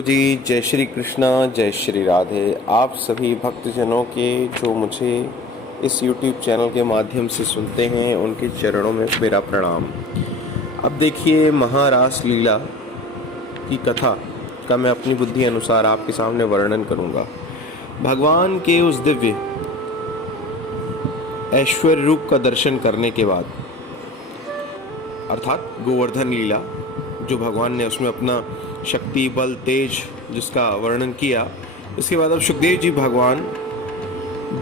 Hello जी, जय श्री कृष्णा, जय श्री राधे। आप सभी भक्तजनों के जो मुझे इस YouTube चैनल के माध्यम से सुनते हैं उनके चरणों में मेरा प्रणाम। अब देखिए, महारास लीला की कथा का मैं अपनी बुद्धि अनुसार आपके सामने वर्णन करूंगा। भगवान के उस दिव्य ऐश्वर्य रूप का दर्शन करने के बाद, अर्थात गोवर्धन लीला, जो भगवान ने उसमें अपना शक्ति, बल, तेज जिसका वर्णन किया, इसके बाद अब सुखदेव जी भगवान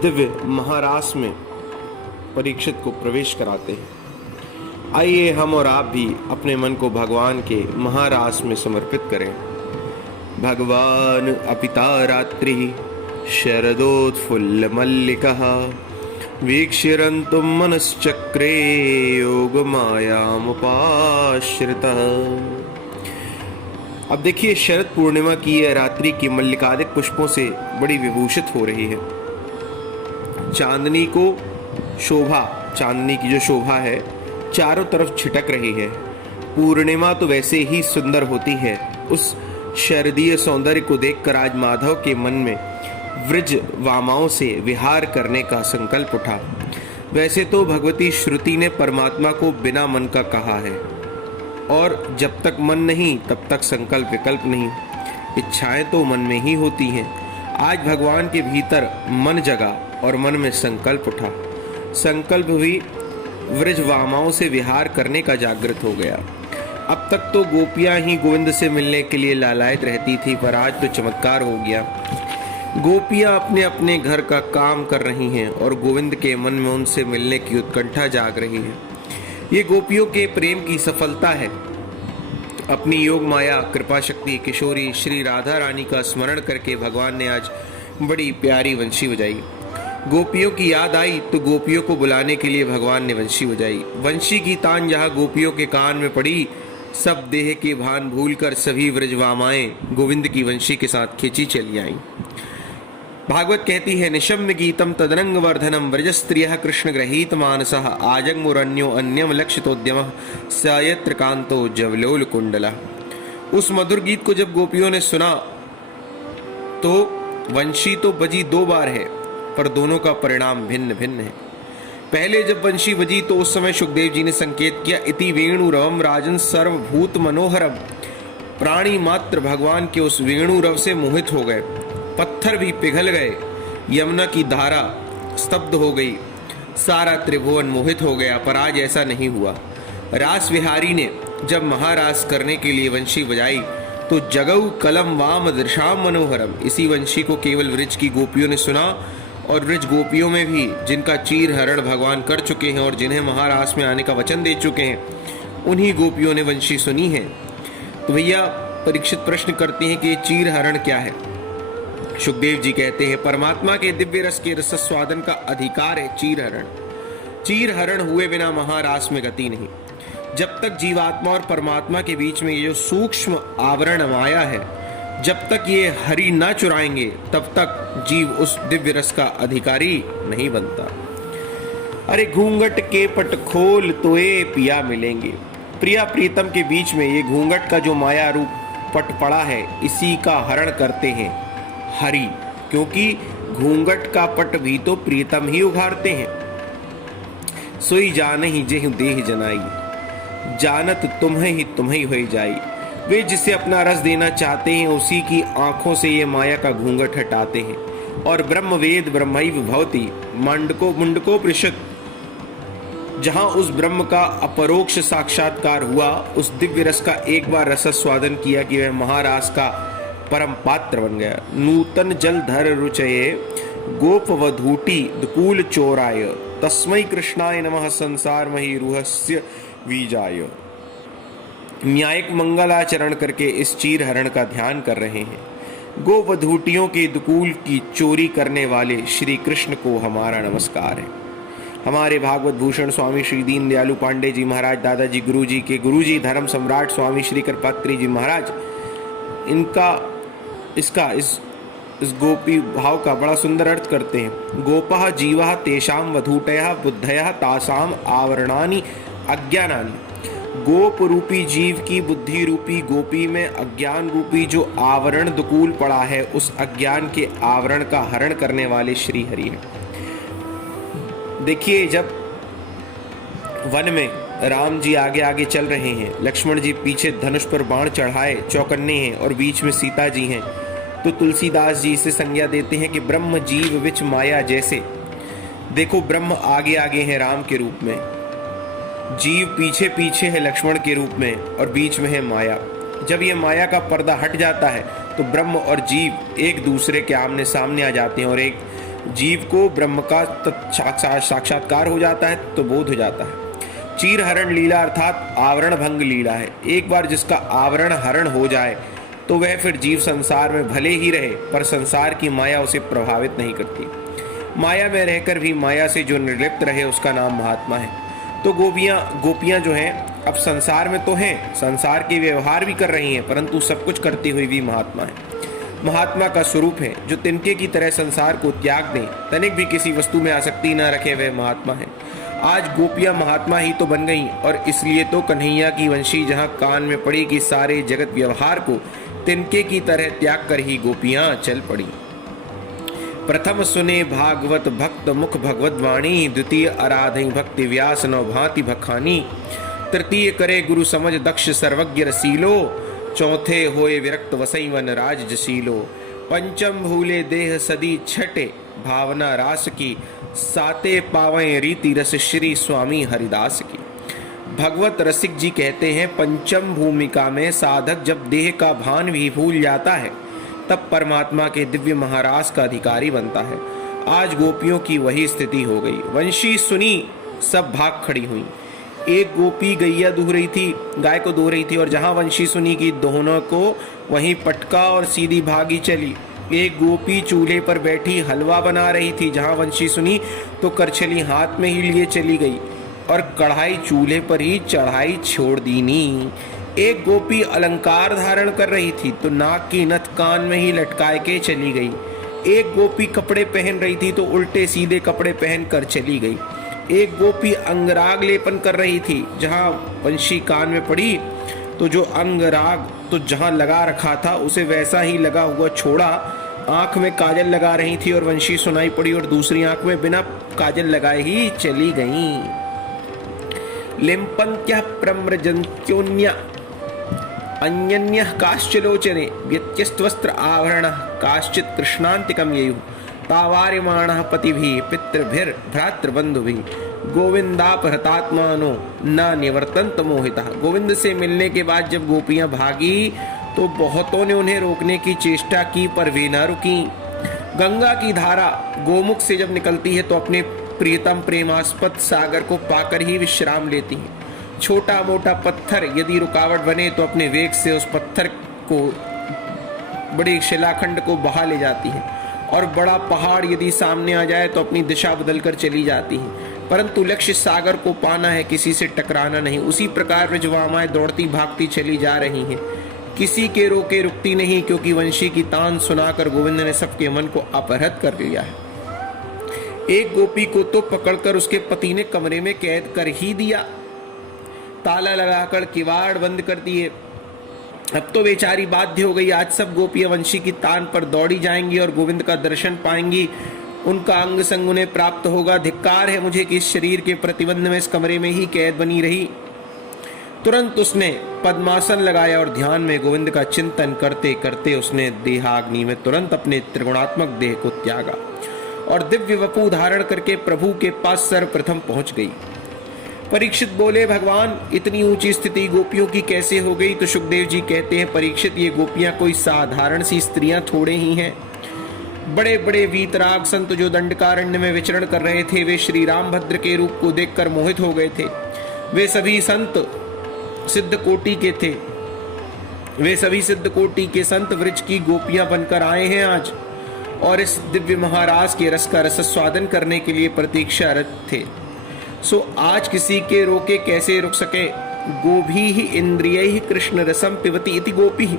दिव्य महारास में परीक्षित को प्रवेश कराते हैं। आइए हम और आप भी अपने मन को भगवान के महारास में समर्पित करें। भगवान अपिता रात्रि शरदोत्फुल्ल मल्लिकः वीक्षरन्तुं मनश्चक्रे योगमायामुपाश्रितः। अब देखिए, शरद पूर्णिमा की यह रात्रि की मल्लिकादिक पुष्पों से बड़ी विभूषित हो रही है। चांदनी की जो शोभा है चारों तरफ छिटक रही है। पूर्णिमा तो वैसे ही सुंदर होती है। उस शरदीय सौंदर्य को देखकर आज माधव के मन में व्रज वामाओं से विहार करने का संकल्प उठा। वैसे तो भगवती श्रुति ने परमात्मा को बिना मन का कहा है, और जब तक मन नहीं तब तक संकल्प विकल्प नहीं। इच्छाएं तो मन में ही होती हैं। आज भगवान के भीतर मन जगा और मन में संकल्प उठा। संकल्प भी व्रज वामाओं से विहार करने का जागृत हो गया। अब तक तो गोपियां ही गोविंद से मिलने के लिए लालायित रहती थी, पर आज तो चमत्कार हो गया। गोपियां अपने अपने घर का काम कर रही हैं और गोविंद के मन में उनसे मिलने की उत्कंठा जाग रही है। ये गोपियों के प्रेम की सफलता है। अपनी योग माया कृपा शक्ति किशोरी श्री राधा रानी का स्मरण करके भगवान ने आज बड़ी प्यारी वंशी बजाई। गोपियों की याद आई तो गोपियों को बुलाने के लिए भगवान ने वंशी बजाई। वंशी की तान जहाँ गोपियों के कान में पड़ी, सब देह के भान भूलकर सभी व्रजवामाएं गोविंद की वंशी के साथ खिंची चली आईं। भागवत कहती है, निशम्य गीतम तदरंग वर्धनम व्रजस्त्रियः कृष्ण गृहीत मानसः आजन्मुरन्यो अन्यम लक्षितोद्यमः सयत्र कांतो जवलोल कुंडला। उस मधुर गीत को जब गोपियों ने सुना तो वंशी तो बजी 2 बार है, पर दोनों का परिणाम भिन्न भिन्न है। पहले जब वंशी बजी तो उस समय सुखदेव जी ने संकेत किया, इति वेणु रवम राजन सर्वभूत मनोहरम। प्राणी मात्र भगवान के उस वेणु रव से मोहित हो गए। पत्थर भी पिघल गए, यमुना की धारा स्तब्ध हो गई, सारा त्रिभुवन मोहित हो गया। पर आज ऐसा नहीं हुआ। रास विहारी ने जब महारास करने के लिए वंशी बजाई तो जगऊ कलम वाम दृशाम मनोहरम। इसी वंशी को केवल व्रज की गोपियों ने सुना, और व्रज गोपियों में भी जिनका चीर हरण भगवान कर चुके हैं और जिन्हें महारास में आने का वचन दे चुके हैं, उन्हीं गोपियों ने वंशी सुनी है। तो भैया परीक्षित प्रश्न करते हैं कि ये चीर हरण क्या है। सुखदेव जी कहते हैं, परमात्मा के दिव्य रस के रस स्वादन का अधिकार है चीर हरण। चीर हरण हुए बिना महारास में गति नहीं। जब तक जीवात्मा और परमात्मा के बीच में ये जो सूक्ष्म आवरण माया है, जब तक ये हरि ना चुराएंगे तब तक जीव उस दिव्य रस का अधिकारी नहीं बनता। अरे घूंघट के पट खोल तो ये पिया मिलेंगे। प्रिया प्रीतम के बीच में ये घूंघट का जो माया रूप पट पड़ा है, इसी का हरण करते हैं हरि, क्योंकि घूंघट का पट भी तो प्रीतम ही उघाड़ते हैं। सोई जान ही जेहु देह जनाई, जानत तुम्हें हो जाई। वे जिसे अपना रस देना चाहते हैं उसी की आंखों से ये माया का घूंघट हटाते हैं। और ब्रह्म वेद ब्रह्मैव भवति मुंडकोपनिषद, जहां उस ब्रह्म का अपरोक्ष साक्षात्कार हुआ, उस दिव्य रस का एक बार रसस्वादन किया कि वह महारास का परम पात्र बन गया। नूतन जल धर रुचये गोपवधूटी दुकूल चोराय, तस्मै कृष्णाय नमः संसार मही रूहस्य वीजाय। न्यायिक मंगलाचरण करके इस चीर हरण का ध्यान कर रहे हैं। गोवधूटियों के दुकूल की चोरी करने वाले श्री कृष्ण को हमारा नमस्कार है। हमारे भागवत भूषण स्वामी श्री दीन दयालु पांडे जी महाराज, दादाजी गुरुजी के गुरुजी धर्म सम्राट स्वामी श्री कृपात्री जी महाराज, इस गोपी भाव का बड़ा सुंदर अर्थ करते हैं। गोपः जीवः तेषां वधूटयः बुद्धयः तासाम आवरणानि अज्ञानानि। गोप रूपी जीव की बुद्धि रूपी गोपी में अज्ञान रूपी जो आवरण दुकूल पड़ा है, उस अज्ञान के आवरण का हरण करने वाले श्री हरि हैं। देखिए, जब वन में राम जी आगे आगे चल रहे हैं, लक्ष्मण जी पीछे धनुष पर बाण चढ़ाए चौकन्ने हैं और बीच में सीता जी हैं, तो तुलसीदास जी इसे संज्ञा देते हैं कि ब्रह्म जीव विच माया जैसे। देखो, ब्रह्म आगे आगे हैं राम के रूप में, जीव पीछे पीछे है लक्ष्मण के रूप में, और बीच में है माया। जब ये माया का पर्दा हट जाता है तो ब्रह्म और जीव एक दूसरे के आमने सामने आ जाते हैं, और एक जीव को ब्रह्म का साक्षात्कार हो जाता है तो बोध हो जाता है। चीर हरण लीला अर्थात आवरण भंग लीला है। एक बार जिसका आवरण हरण हो जाए तो वह फिर जीव संसार में भले ही रहे, पर संसार की माया उसे प्रभावित नहीं करती। माया में रहकर भी माया से जो निर्लिप्त रहे उसका नाम महात्मा है। तो गोपियां जो हैं अब संसार में तो हैं, संसार के व्यवहार भी कर रही हैं, परंतु सब कुछ करती हुई भी महात्मा है। महात्मा का स्वरूप है जो तिनके की तरह संसार को त्याग दें, तनिक भी किसी वस्तु में आसक्ति न रखे, वह महात्मा है। आज गोपियां महात्मा ही तो बन गईं, और इसलिए तो कन्हैया की वंशी जहां कान में पड़ी कि सारे जगत व्यवहार को तिनके की तरह त्याग कर ही गोपियां चल पड़ी। प्रथम सुने भागवत भक्त मुख भगवत वाणी, द्वितीय आराधि भक्ति व्यास नौ भांति भखानी, तृतीय करे गुरु समझ दक्ष सर्वज्ञ रसीलो, चौथे होए विरक्त वसई वन राज जसीलो, पंचम भूले देह सदी छठे भावना रास की, साते पावें रीति रस श्री स्वामी हरिदास की। भगवत रसिक जी कहते हैं, पंचम भूमिका में साधक जब देह का भान भी भूल जाता है तब परमात्मा के दिव्य महारास का अधिकारी बनता है। आज गोपियों की वही स्थिति हो गई। वंशी सुनी सब भाग खड़ी हुई। एक गोपी गैया दूह रही थी, गाय को दूह रही थी, और जहां वंशी सुनी की दोनों को वहीं पटका और सीधी भागी चली। एक गोपी चूल्हे पर बैठी हलवा बना रही थी, जहां वंशी सुनी तो करछली हाथ में ही लिए चली गई और कढ़ाई चूल्हे पर ही चढ़ाई छोड़ दीनी। एक गोपी अलंकार धारण कर रही थी तो नाक की नथ कान में ही लटकाए के चली गई। एक गोपी कपड़े पहन रही थी तो उल्टे सीधे कपड़े पहन कर चली गई। एक गोपी अंगराग लेपन कर रही थी, जहां वंशी कान में पड़ी तो जो अंगराग तो जहां लगा रखा था उसे वैसा ही लगा हुआ छोड़ा। आंख में काजल लगा रही थी और वंशी सुनाई पड़ी और दूसरी आंख में बिना काजल लगाए ही चली गईं। लिम्पन्त्यः प्रम्रजन्त्योन्या अन्यन्यः काश्चलोचने व्यत्यस्तवस्त्र आवरणः काश्चित् कृष्णान्तिकं ययुः तावार्यमाणः पतिभिः पितृभिर् भ्रातृबन्धुभिः गोविन्दापहृतात्मानो न निवर्तन्त मोहितः। गोविंद से मिलने के बाद जब गोपियां भागी तो बहुतों ने उन्हें रोकने की चेष्टा की, पर वे न रुकी। गंगा की धारा गोमुख से जब निकलती है तो अपने प्रियतम प्रेमास्पद सागर को पाकर ही विश्राम लेती है। छोटा मोटा पत्थर यदि रुकावट बने तो अपने वेग से उस पत्थर को, बड़े शिलाखंड को बहा ले जाती है, और बड़ा पहाड़ यदि सामने आ जाए तो अपनी दिशा बदलकर चली जाती है। परंतु लक्ष्य सागर को पाना है, किसी से टकराना नहीं। उसी प्रकार ब्रजवामाएं दौड़ती भागती चली जा रही हैं, किसी के रोके रुकती नहीं, क्योंकि वंशी की तान सुनाकर गोविंद ने सबके मन को अपहृत कर लिया है। एक गोपी को तो पकड़कर उसके पति ने कमरे में कैद कर ही दिया, ताला लगाकर किवाड़ बंद कर दिए। अब तो बेचारी बाध्य हो गई। आज सब गोपियां वंशी की तान पर दौड़ी जाएंगी और गोविंद का दर्शन पाएंगी, उनका अंग संग उन्हें प्राप्त होगा। धिक्कार है मुझे कि इस शरीर के प्रतिबंध में इस कमरे में ही कैद बनी रही। तुरंत उसने पद्मासन लगाया और ध्यान में गोविंद का चिंतन करते करते उसने देहाग्नि में तुरंत अपने त्रिगुणात्मक देह को त्यागा और दिव्य वपु धारण करके प्रभु के पास सर्वप्रथम पहुंच गई। परीक्षित बोले, भगवान इतनी ऊंची स्थिति गोपियों की कैसे हो गई? तो सुखदेव जी कहते हैं, परीक्षित ये गोपियां कोई साधारण सी स्त्रियां थोड़े ही हैं। बड़े बड़े वीतराग संत जो दंडकारण्य में विचरण कर रहे थे, वे श्री रामभद्र के रूप को देखकर मोहित हो गए थे। वे सभी सिद्ध कोटि के संत वृक्ष की गोपियां बनकर आए हैं आज, और इस दिव्य महाराज के रस का रसस्वादन करने के लिए प्रतीक्षारत थे। सो आज किसी के रोके कैसे रुक सके? गोभी ही इंद्रिय कृष्ण रसम पिबती इति गोपी,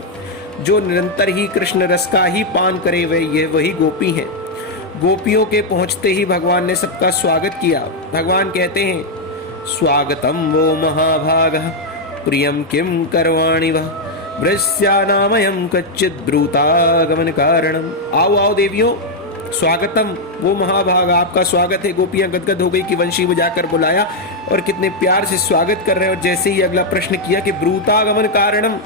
जो निरंतर ही कृष्ण रस का ही पान करे वही गोपी है। गोपियों के पहुंचते ही भगवान ने सबका स्वागत किया। भगवान कहते हैं, स्वागतम वो महाभागः प्रियं किं करवाणि वः वृष्यानामयं कच्चित् ब्रूतागमन कारणम। आओ आओ देवियों, स्वागतम। वो महाभाग आपका स्वागत है। गोपियां गदगद हो गई कि वंशी बजाकर बुलाया और कितने प्यार से स्वागत कर रहे हैं। और जैसे ही अगला प्रश्न किया कि ब्रूतागमन कारणम,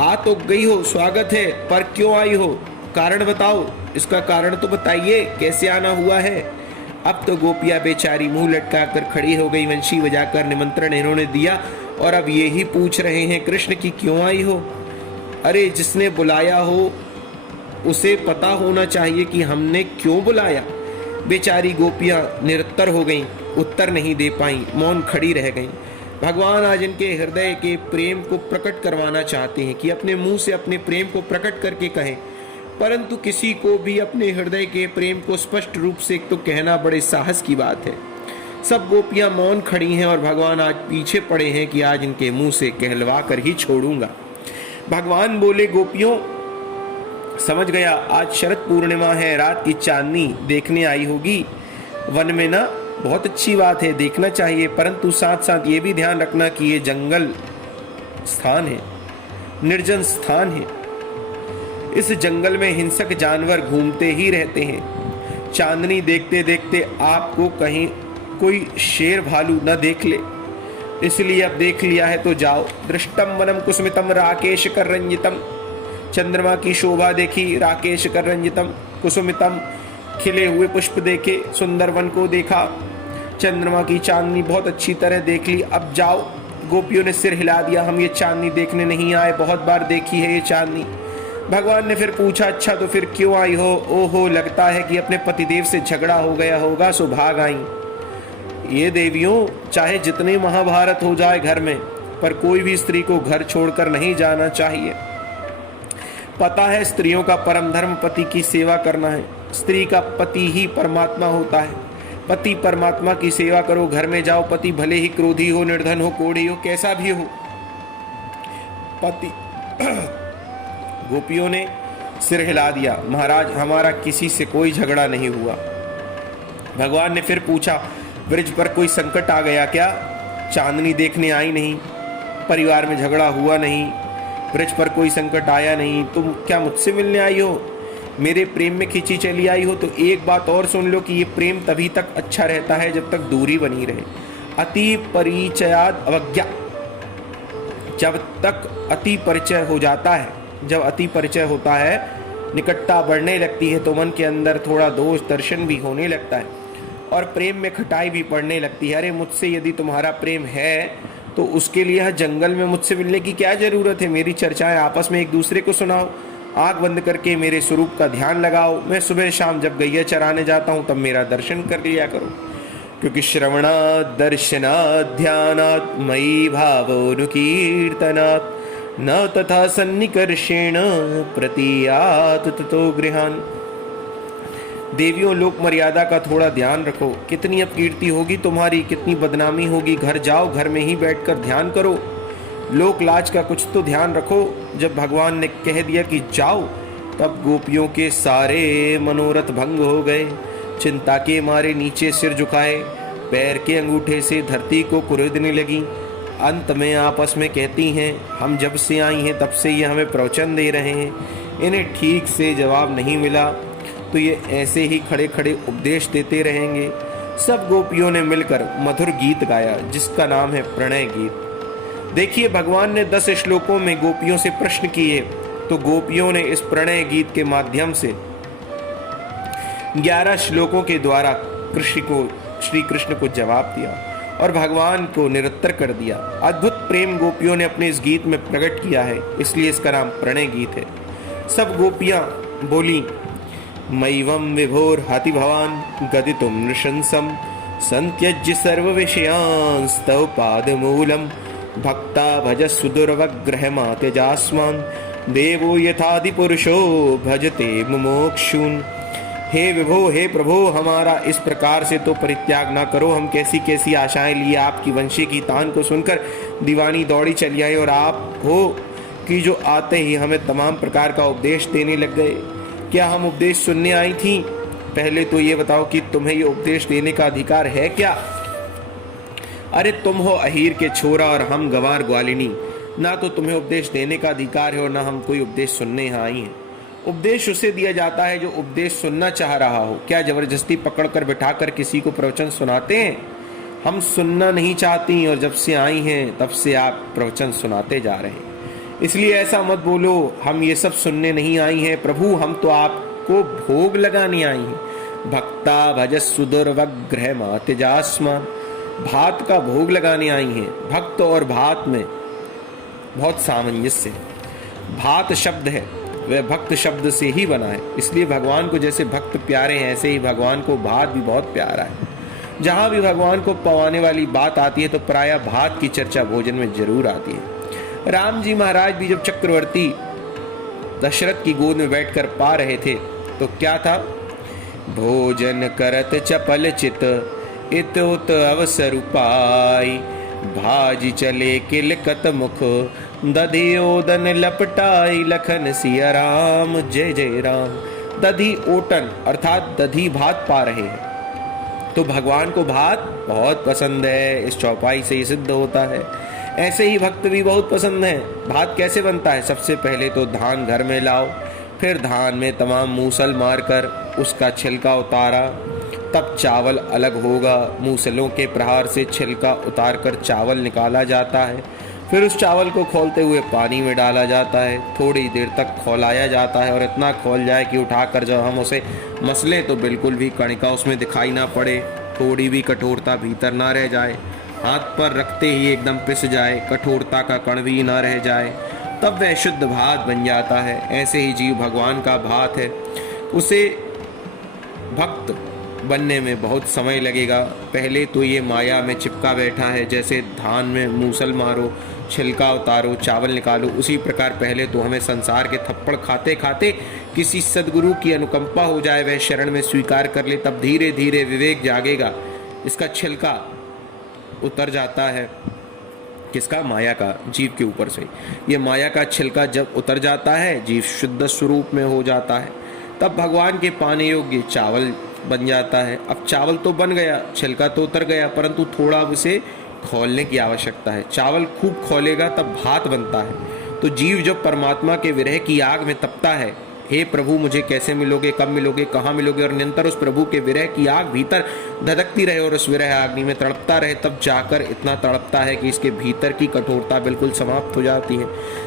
आ तो गई हो, स्वागत है, पर क्यों आई हो, कारण बताओ, इसका कारण तो बताइए, कैसे आना हुआ है। अब तो गोपियां बेचारी मुंह लटकाकर खड़ी हो गई। वंशी बजाकर निमंत्रण इन्होंने दिया और अब ये ही पूछ रहे हैं कृष्ण की क्यों आई हो। अरे जिसने बुलाया हो उसे पता होना चाहिए कि हमने क्यों बुलाया। बेचारी गोपियां निरुत्तर हो गईं, उत्तर नहीं दे पाईं, मौन खड़ी रह गईं। भगवान आज इनके हृदय के प्रेम को प्रकट करवाना चाहते हैं कि अपने मुंह से अपने प्रेम को प्रकट करके कहें, परंतु किसी को भी अपने हृदय के प्रेम को स्पष्ट रूप से तो कहना बड़े साहस की बात है। सब गोपियां मौन खड़ी हैं और भगवान आज पीछे पड़े हैं कि आज इनके मुंह से कहलवा कर ही छोड़ूंगा। भगवान बोले, गोपियों समझ गया, आज शरद पूर्णिमा है, रात की चांदनी देखने आई होगी वन में ना, बहुत अच्छी बात है, देखना चाहिए, परंतु साथ साथ ये भी ध्यान रखना कि ये जंगल स्थान है, निर्जन स्थान है। इस जंगल में हिंसक जानवर घूमते ही रहते हैं। चांदनी देखते देखते आपको कहीं कोई शेर भालू न देख ले, इसलिए अब देख लिया है तो जाओ। दृष्टम वनम कुसुमितम राकेश कर रंजितम, चंद्रमा की शोभा देखी, राकेश कर रंजितम कुसुमितम, खिले हुए पुष्प देखे, सुंदर वन को देखा, चंद्रमा की चांदनी बहुत अच्छी तरह देख ली, अब जाओ। गोपियों ने सिर हिला दिया, हम ये चांदनी देखने नहीं आए, बहुत बार देखी है ये चांदनी। भगवान ने फिर पूछा, अच्छा तो फिर क्यों आई हो। ओहो, लगता है कि अपने पतिदेव से झगड़ा हो गया होगा, सो भाग आई। ये देवियों, चाहे जितने महाभारत हो जाए घर में, पर कोई भी स्त्री को घर छोड़कर नहीं जाना चाहिए। पता है स्त्रियों का परम धर्म पति की सेवा करना है। स्त्री का पति ही परमात्मा होता है। पति परमात्मा की सेवा करो, घर में जाओ, पति भले ही क्रोधी हो, निर्धन हो, कोढ़ी हो, कैसा भी हो, पति गोपियों ने सिर हिला दिया, महाराज हमारा किसी से कोई झगड़ा नहीं हुआ। भगवान ने फिर पूछा, ब्रिज पर कोई संकट आ गया क्या? चांदनी देखने आई नहीं, परिवार में झगड़ा हुआ नहीं, ब्रिज पर कोई संकट आया नहीं, तुम क्या मुझसे मिलने आई हो, मेरे प्रेम में खिंची चली आई हो? तो एक बात और सुन लो कि ये प्रेम तभी तक अच्छा रहता है जब तक दूरी बनी रहे। अति परिचयाद अवज्ञा, जब तक अति परिचय हो जाता है, जब अति परिचय होता है, निकटता बढ़ने लगती है तो मन के अंदर थोड़ा दोष दर्शन भी होने लगता है और प्रेम में खटाई भी पड़ने लगती है। अरे मुझसे यदि तुम्हारा प्रेम है तो उसके लिए जंगल में मुझसे मिलने की क्या जरूरत है? मेरी चर्चाएं आपस में एक दूसरे को सुनाओ, आंख बंद करके मेरे स्वरूप का ध्यान लगाओ। मैं सुबह शाम जब गैया चराने जाता हूँ तब मेरा दर्शन कर लिया करो, क्योंकि श्रवणात् दर्शनात् ध्यानात् मयि भावोनुकीर्तनात् न तथा सन्निकर्षेण प्रतीयात् ततो गृहान्। देवियों, लोक मर्यादा का थोड़ा ध्यान रखो। कितनी अपकीर्ति होगी तुम्हारी, कितनी बदनामी होगी। घर जाओ, घर में ही बैठकर ध्यान करो। लोक लाज का कुछ तो ध्यान रखो। जब भगवान ने कह दिया कि जाओ, तब गोपियों के सारे मनोरथ भंग हो गए। चिंता के मारे नीचे सिर झुकाए, पैर के अंगूठे से धरती को कुरेदने लगी। अंत में आपस में कहती हैं, हम जब से आई हैं तब से ये हमें प्रवचन दे रहे हैं, इन्हें ठीक से जवाब नहीं मिला तो ये ऐसे ही खड़े खड़े उपदेश देते रहेंगे। सब गोपियों ने मिलकर मधुर गीत गाया जिसका नाम है प्रणय गीत। देखिए, भगवान ने 10 श्लोकों में गोपियों से प्रश्न किए तो गोपियों ने इस प्रणय गीत के माध्यम से 11 श्लोकों के द्वारा श्री कृष्ण को जवाब दिया और भगवान को निरुत्तर कर दिया। अद्भुत प्रेम गोपियों ने अपने इस गीत में प्रकट किया है, इसलिए इसका नाम प्रणय गीत है। सब गोपियां बोली, मैवं विभोर हति भवान गदितुम नृशंसम संत्यज्य सर्व विषयांस्तव पादमूलम भक्ता भज सुदुर्वग्रह मात्यजास्मान देवो यथादि पुरुषो भजते मुमोक्षुन। हे विभो, हे प्रभो, हमारा इस प्रकार से तो परित्याग ना करो। हम कैसी कैसी आशाएं लिए आपकी वंशी की तान को सुनकर दीवानी दौड़ी चली आई और आप हो कि जो आते ही हमें तमाम प्रकार का उपदेश देने लग गए। क्या हम उपदेश सुनने आई थी? पहले तो ये बताओ कि तुम्हें ये उपदेश देने का अधिकार है क्या? अरे तुम हो अहीर के छोरा और हम गंवार ग्वालिनी, ना तो तुम्हें उपदेश देने का अधिकार है और ना हम कोई उपदेश सुनने यहाँ आई हैं। उपदेश उसे दिया जाता है जो उपदेश सुनना चाह रहा हो। क्या जबरदस्ती पकड़कर बिठाकर किसी को प्रवचन सुनाते हैं? हम सुनना नहीं चाहती और जब से आई हैं तब से आप प्रवचन सुनाते जा रहे हैं, इसलिए ऐसा मत बोलो हम ये सब सुनने नहीं आई हैं। प्रभु हम तो आपको भोग लगाने आई हैं। भक्ता भजस सुदुर्वग्रह मातिजास्मान, भात का भोग लगाने आई हैं। भक्त और भात में बहुत सामंजस्य है। भात शब्द है वह भक्त शब्द से ही बना है, इसलिए भगवान को जैसे भक्त प्यारे हैं ऐसे ही भगवान को भात भी बहुत प्यारा है। जहाँ भी भगवान को पवाने वाली बात आती है तो प्रायः भात की चर्चा भोजन में जरूर आती है। राम जी महाराज भी जब चक्रवर्ती दशरथ की गोद में बैठकर पा रहे थे तो क्या था? भोजन करत चपल चित इत उत अवसर पाई, भाजी चले किलकत मुख दधि ओदन लपटाई, लखन सिया राम जय जय राम। दधि ओटन अर्थात दधि भात पा रहे हैं तो भगवान को भात बहुत पसंद है, इस चौपाई से ही सिद्ध होता है। ऐसे ही भक्त भी बहुत पसंद है। भात कैसे बनता है? सबसे पहले तो धान घर में लाओ, फिर धान में तमाम मूसल मारकर उसका छिलका उतारा, तब चावल अलग होगा। मूसलों के प्रहार से छिलका उतारकर चावल निकाला जाता है, फिर उस चावल को खोलते हुए पानी में डाला जाता है, थोड़ी देर तक खौलाया जाता है और इतना खौल जाए कि उठाकर जब हम उसे मसलें तो बिल्कुल भी कणिका उसमें दिखाई ना पड़े, थोड़ी भी कठोरता भीतर ना रह जाए, हाथ पर रखते ही एकदम पिस जाए, कठोरता का कण भी ना रह जाए, तब वह शुद्ध भात बन जाता है। ऐसे ही जीव भगवान का भात है, उसे भक्त बनने में बहुत समय लगेगा। पहले तो ये माया में चिपका बैठा है, जैसे धान में मूसल मारो, छिलका उतारो, चावल निकालो, उसी प्रकार पहले तो हमें संसार के थप्पड़ खाते खाते किसी सदगुरु की अनुकंपा हो जाए, वह शरण में स्वीकार कर ले, तब धीरे धीरे विवेक जागेगा। इसका छिलका उतर जाता है, किसका? माया का, जीव के ऊपर से। ये माया का छिलका जब उतर जाता है, जीव शुद्ध स्वरूप में हो जाता है, तब भगवान के पाने योग्य चावल बन जाता है। अब चावल तो बन गया, छिलका तो उतर गया, परंतु थोड़ा अब उसे खोलने की आवश्यकता है। चावल खूब खोलेगा तब भात बनता है। तो जीव जब परमात्मा के विरह की आग में तपता है, हे प्रभु मुझे कैसे मिलोगे, कब मिलोगे, कहाँ मिलोगे, और निरंतर उस प्रभु के विरह की आग भीतर धधकती रहे और उस विरह अग्नि में तड़पता रहे, तब जाकर इतना तड़पता है कि इसके भीतर की कठोरता बिल्कुल समाप्त हो जाती है।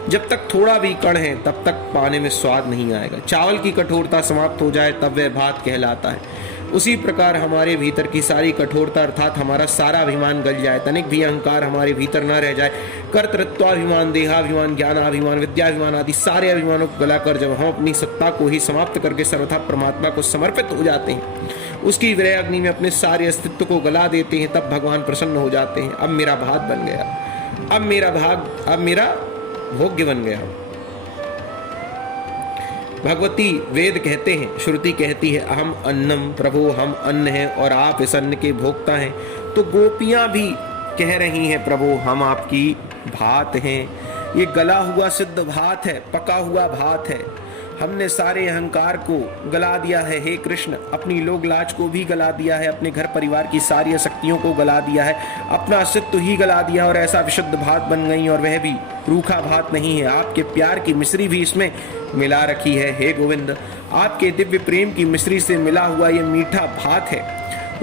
जब तक थोड़ा भी कण है तब तक पाने में स्वाद नहीं आएगा। चावल की कठोरता समाप्त हो जाए तब वह भात कहलाता है। उसी प्रकार हमारे भीतर की सारी कठोरता अर्थात हमारा सारा अभिमान गल जाए, तनिक भी अहंकार हमारे भीतर न रह जाए, कर्तृत्वाभिमान, देहाभिमान, ज्ञानाभिमान, विद्याभिमान आदि सारे अभिमानों को गलाकर जब हम अपनी सत्ता को ही समाप्त करके सर्वथा परमात्मा को समर्पित हो जाते हैं, उसकी विरह अग्नि में अपने सारे अस्तित्व को गला देते हैं, तब भगवान प्रसन्न हो जाते हैं। अब मेरा भात बन गया, अब मेरा भोग्य बन गया। भगवती वेद कहते हैं, श्रुति कहती है अहम अन्नम, प्रभु हम अन्न हैं और आप इस अन्न के भोक्ता हैं। तो गोपियां भी कह रही हैं प्रभु हम आपकी भात हैं, ये गला हुआ सिद्ध भात है, पका हुआ भात है। हमने सारे अहंकार को गला दिया है हे कृष्ण, अपनी लोक लाज को भी गला दिया है, अपने घर परिवार की सारी आसक्तियों को गला दिया है, अपना अस्तित्व ही गला दिया और ऐसा विशुद्ध भात बन गई, और वह भी रूखा भात नहीं है, आपके प्यार की मिश्री भी इसमें मिला रखी है हे गोविंद। आपके दिव्य प्रेम की मिश्री से मिला हुआ ये मीठा भात है,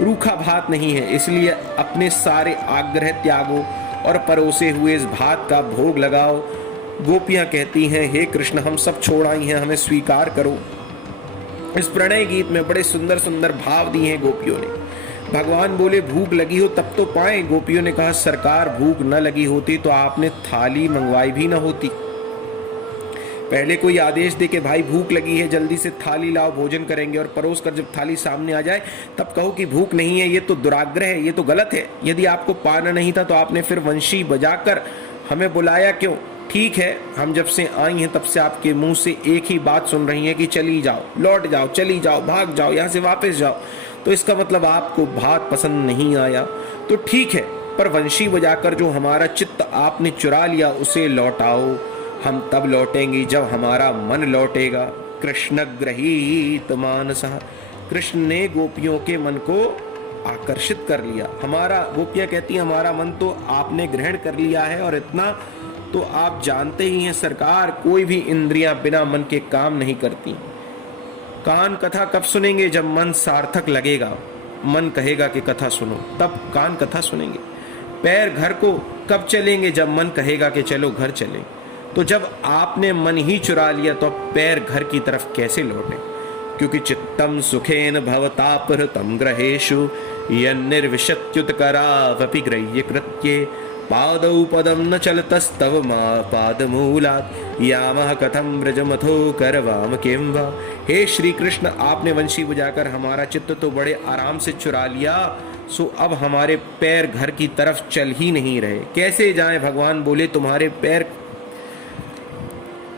रूखा भात नहीं है। इसलिए अपने सारे आग्रह त्यागो और परोसे हुए इस भात का भोग लगाओ। गोपियां कहती हैं हे कृष्ण हम सब छोड़ आई हैं, हमें स्वीकार करो। इस प्रणय गीत में बड़े सुंदर सुंदर भाव दिए हैं गोपियों ने। भगवान बोले भूख लगी हो तब तो पाए। गोपियों ने कहा सरकार भूख न लगी होती तो आपने थाली मंगवाई भी न होती। पहले कोई आदेश दे के भाई भूख लगी है जल्दी से थाली लाओ भोजन करेंगे, और परोस कर जब थाली सामने आ जाए तब कहो कि भूख नहीं है, ये तो दुराग्रह है, ये तो गलत है। यदि आपको पाना नहीं था तो आपने फिर वंशी बजाकर हमें बुलाया क्यों? ठीक है, हम जब से आई हैं तब से आपके मुंह से एक ही बात सुन रही हैं कि चली जाओ, लौट जाओ, चली जाओ, भाग जाओ, यहाँ से वापस जाओ। तो इसका मतलब आपको भात पसंद नहीं आया। तो ठीक है, पर वंशी बजाकर जो हमारा चित्त आपने चुरा लिया उसे लौटाओ। हम तब लौटेंगे जब हमारा मन लौटेगा। कृष्ण ग्रहीत मानसः, कृष्ण ने गोपियों के मन को आकर्षित कर लिया। हमारा, गोपियां कहती हैं, हमारा मन तो आपने ग्रहण कर लिया है, और इतना तो आप जानते ही हैं सरकार, कोई भी इंद्रियां बिना मन के काम नहीं करती। कान कथा कब सुनेंगे? जब मन सार्थक लगेगा, मन कहेगा कि कथा सुनो, तब कान कथा सुनेंगे। पैर घर को कब चलेंगे? जब मन कहेगा कि चलो घर चले। तो जब आपने मन ही चुरा लिया तो अब पैर घर की तरफ कैसे लौटे? क्योंकि चित्तम सुखेन भवतापहृतम ग्रहेषु यन्निर्विशत्युत्करावपि ग्रह्य कृत्ये पादौ पदम न चलतस्तव मा पादमूलात् यामः कथम ब्रजमथो करवाम किं वा। हे श्री कृष्ण, आपने वंशी बजाकर हमारा चित्त तो बड़े आराम से चुरा लिया, सो अब हमारे पैर घर की तरफ चल ही नहीं रहे, कैसे जाएं? भगवान बोले, तुम्हारे पैर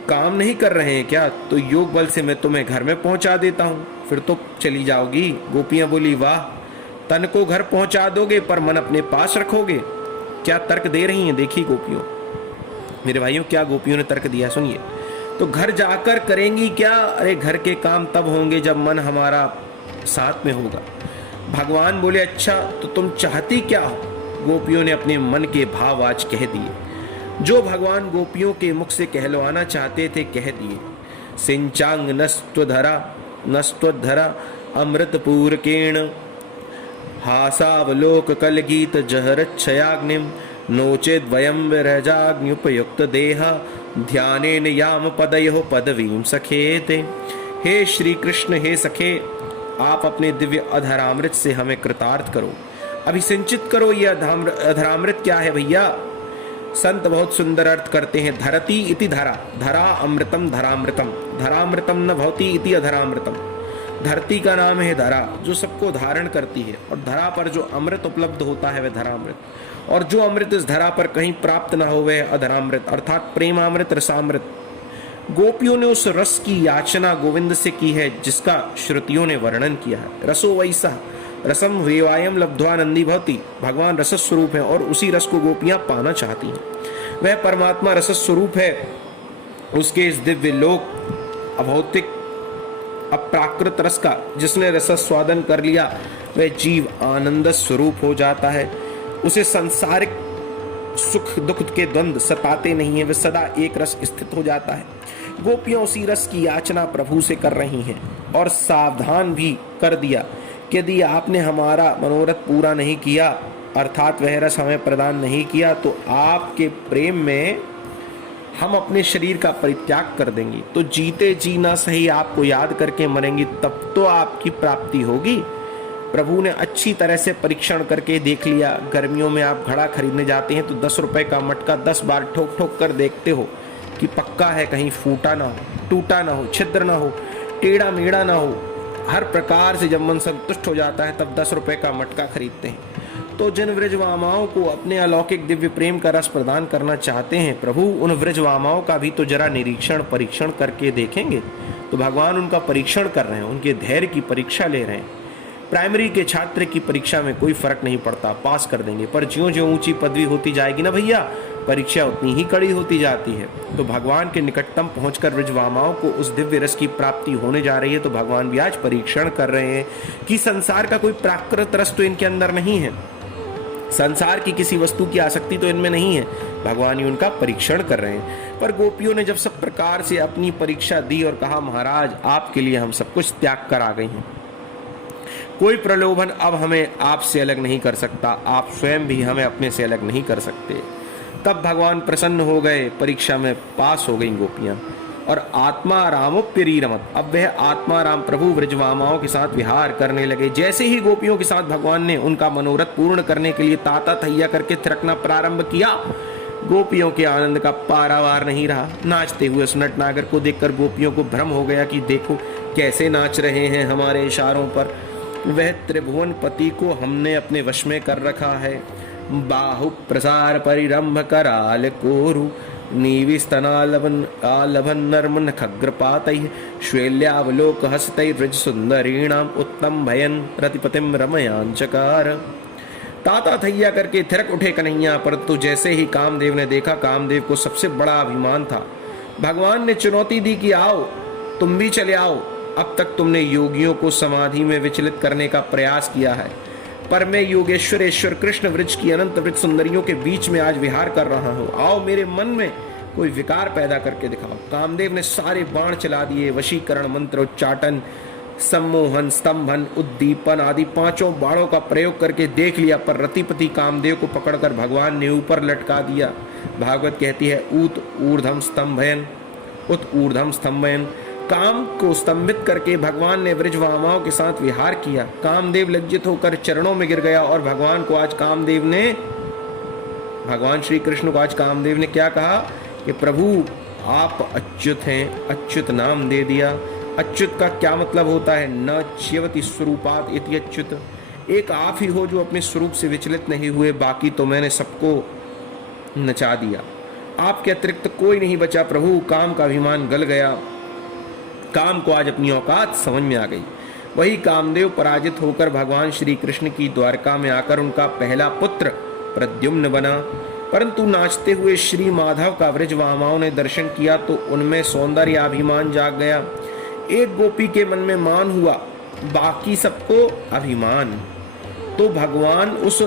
काम नहीं कर रहे हैं क्या? तो योग बल से मैं तुम्हें घर में पहुंचा देता हूं, फिर तो चली जाओगी। गोपियां बोली, वाह, तन को घर पहुंचा दोगे पर मन अपने पास रखोगे। क्या तर्क दे रही हैं, देखिए गोपियों, मेरे भाइयों, क्या गोपियों ने तर्क दिया, सुनिए। तो घर जाकर करेंगी क्या? अरे घर के काम तब होंगे जब मन हमारा साथ में होगा। भगवान बोले, अच्छा तो तुम चाहती क्या हो? गोपियों ने अपने मन के भाव आज कह दिए, जो भगवान गोपियों के मुख से कहलवाना चाहते थे कह दिए। सिंचांग नस्त्वधरा अमृतपूरकेण हासावलोक कल गीत जहरच्छयाग्निम नोचेद वयम विरजाग्न्युपयुक्त देहा ध्यानेन याम पदयो पदवीम सखेते। हे श्री कृष्ण, हे सखे, आप अपने दिव्य अधरामृत से हमें कृतार्थ करो, अभिसिंचित करो। यह अधरामृत क्या है भैया? संत बहुत सुंदर अर्थ करते हैं। धरती इति धरा, धरा अमृतम धरामृतम, धरामृतम न भवती इति अधरामृतम। धरती का नाम है धरा, जो सबको धारण करती है, और धरा पर जो अमृत उपलब्ध होता है वह धरामृत, और जो अमृत इस धरा पर कहीं प्राप्त न हो वह अधरामृत, अर्थात प्रेमामृत, रसामृत। गोपियों ने उस रस की याचना गोविंद से की है जिसका श्रुतियों ने वर्णन किया है। रसो वैसा रसम वेवायम लब्ध्वानंदी भवती। भगवान रस स्वरूप है और उसी रस को गोपियां पाना चाहती हैं। वह परमात्मा रस स्वरूप है, उसके इस दिव्य लोक अभौतिक अप्राकृत रस का जिसने रस स्वादन कर लिया वह जीव आनंद स्वरूप हो जाता है। उसे सांसारिक सुख दुख के द्वंद्व सताते नहीं है, वह सदा एक रस स्थित हो जाता है। गोपियां उसी रस की याचना प्रभु से कर रही हैं और सावधान भी कर दिया कि यदि आपने हमारा मनोरथ पूरा नहीं किया, अर्थात वह रस हमें प्रदान नहीं किया, तो आपके प्रेम में हम अपने शरीर का परित्याग कर देंगे। तो जीते जी ना सही आपको याद करके मरेंगी, तब तो आपकी प्राप्ति होगी। प्रभु ने अच्छी तरह से परीक्षण करके देख लिया। गर्मियों में आप घड़ा खरीदने जाते हैं तो 10 रुपए का मटका 10 बार ठोक ठोक कर देखते हो कि पक्का है, कहीं फूटा ना हो, टूटा ना हो, छिद्र ना हो, टेढ़ा मेढ़ा ना हो। हर प्रकार से जब मन संतुष्ट हो जाता है तब 10 रुपए का मटका खरीदते हैं। तो जिन व्रजवामाओं को अपने अलौकिक दिव्य प्रेम का रस प्रदान करना चाहते हैं प्रभु, उन व्रजवामाओं का भी तो जरा निरीक्षण परीक्षण करके देखेंगे। तो भगवान उनका परीक्षण कर रहे हैं, उनके धैर्य की परीक्षा ले रहे हैं। प्राइमरी के छात्र की परीक्षा में कोई फर्क नहीं पड़ता, पास कर देंगे, पर ज्यों ज्यों ऊंची पदवी होती जाएगी ना भैया, परीक्षा उतनी ही कड़ी होती जाती है। तो भगवान के निकटतम पहुंचकर व्रजवामाओं को उस दिव्य रस की प्राप्ति होने जा रही है। तो भगवान भी आज परीक्षण कर रहे हैं कि संसार का कोई प्राकृत रस तो इनके अंदर नहीं है, संसार की किसी वस्तु की आसक्ति तो इनमें नहीं है। भगवान ही उनका परीक्षण कर रहे हैं। पर गोपियों ने जब सब प्रकार से अपनी परीक्षा दी और कहा, महाराज आपके लिए हम सब कुछ त्याग कर आ गई हैं, कोई प्रलोभन अब हमें आपसे अलग नहीं कर सकता, आप स्वयं भी हमें अपने से अलग नहीं कर सकते। तब भगवान प्रसन्न हो गए, परीक्षा में पास हो गई गोपियां। और आत्मा रामोप्यरीरमत, अब वह आत्मा राम प्रभु व्रजवामाओं के साथ विहार करने लगे। जैसे ही गोपियों के साथ भगवान ने उनका मनोरथ पूर्ण करने के लिए ताता थैया करके थिरकना प्रारंभ किया, गोपियों के आनंद का पारावार नहीं रहा। नाचते हुए उस नटनागर को देखकर गोपियों को भ्रम हो गया कि देखो कैसे नाच रहे हैं हमारे इशारों पर। वह त्रिभुवन पति को हमने अपने वश में कर रखा है। बाहु प्रसार परिरंभ कराल कोरु नीविस्तनालभन नर्मन खग्रपातैः श्वेल्यावलोक हस्तैर्व्रज सुंदरीणाम उत्तम भयन रतिपतिम रमयांचकार। ताता थैया करके थिरक उठे कन्हैया, परंतु जैसे ही कामदेव ने देखा, कामदेव को सबसे बड़ा अभिमान था। भगवान ने चुनौती दी कि आओ तुम भी चले आओ, अब तक तुमने योगियों को समाधि में विचलित करने का प्रयास किया है, पर मैं योगेश्वरेश्वर कृष्ण व्रज की अनंत व्रज सुंदरियों के बीच में आज विहार कर रहा हूँ। आओ मेरे मन में कोई विकार पैदा करके दिखाओ। कामदेव ने सारे बाण चला दिए। वशीकरण मंत्र, उच्चाटन, सम्मोहन, स्तंभन, उद्दीपन आदि 5 बाणों का प्रयोग करके देख लिया, पर रतिपति कामदेव को पकड़कर भगवान ने ऊपर लटका दिया। भागवत कहती है उत ऊर्ध्वम स्तंभयन, उत ऊर्ध्वम स्तंभयन। काम को स्तंभित करके भगवान ने व्रजवामाओं के साथ विहार किया। कामदेव लज्जित होकर चरणों में गिर गया और भगवान श्री कृष्ण को आज कामदेव ने क्या कहा कि प्रभु आप अच्युत हैं। अच्युत नाम दे दिया। अच्युत का क्या मतलब होता है? न च्यवति स्वरूपात इति अच्युत। एक आप ही हो जो अपने स्वरूप से विचलित नहीं हुए, बाकी तो मैंने सबको नचा दिया। आपके अतिरिक्त कोई नहीं बचा प्रभु। काम का अभिमान गल गया। काम को आज अपनी औकात समझ में आ गई। वही कामदेव पराजित होकर भगवान श्री कृष्ण की द्वारका में आकर उनका पहला पुत्र प्रद्युम्न बना। परंतु नाचते हुए श्री माधव का व्रजवामाओं ने दर्शन किया तो उनमें सौंदर्य अभिमान जाग गया। एक गोपी के मन में मान हुआ, बाकी सबको अभिमान। तो भगवान उस